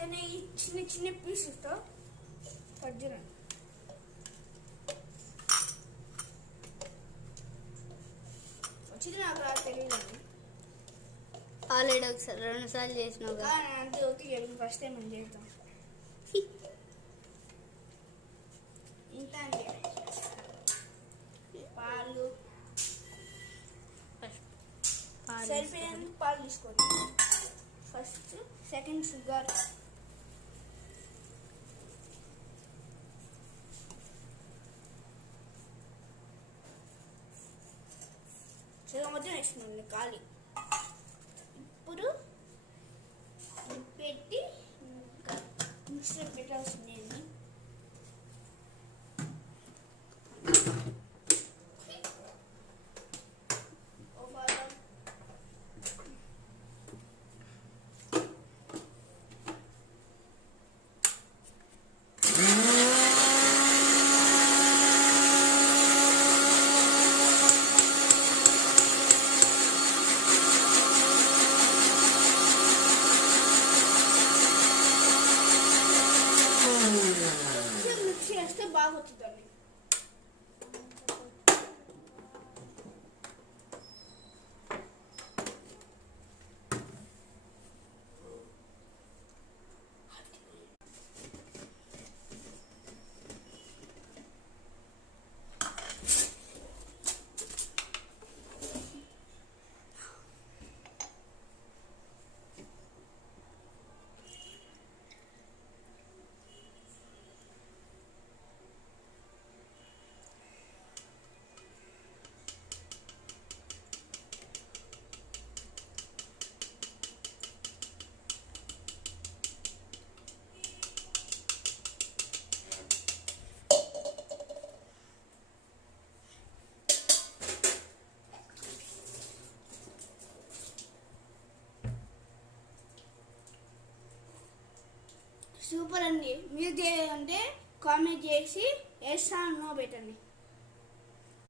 శనగ చిన్న చిన్న పీసులతో కట్ చేయండి. వచ్చింది నాకు రా తెలియదండి. ఆల్రెడీ ఒకసారి 2 సార్లు చేసినావు కదా. అంతే ఓకే, ఫస్ట్ టైం మనం చేద్దాం. ఇంత అండి పాలు సరిపోయేంత పాలు తీసుకోండి. ఫస్ట్ సెకండ్ షుగర్, షుగర్ మొత్తం వేసుకున్నాండి ఖాళీ. ఇప్పుడు పెట్టి మిక్సర్ పెట్టాల్సింది. మిక్సీ వేస్తే బాగా వచ్చిందండి. సూపర్ అండి. మీరు చేయాలంటే కామెంట్ చేసి ఎస్ ఆర్ నో పెట్టండి.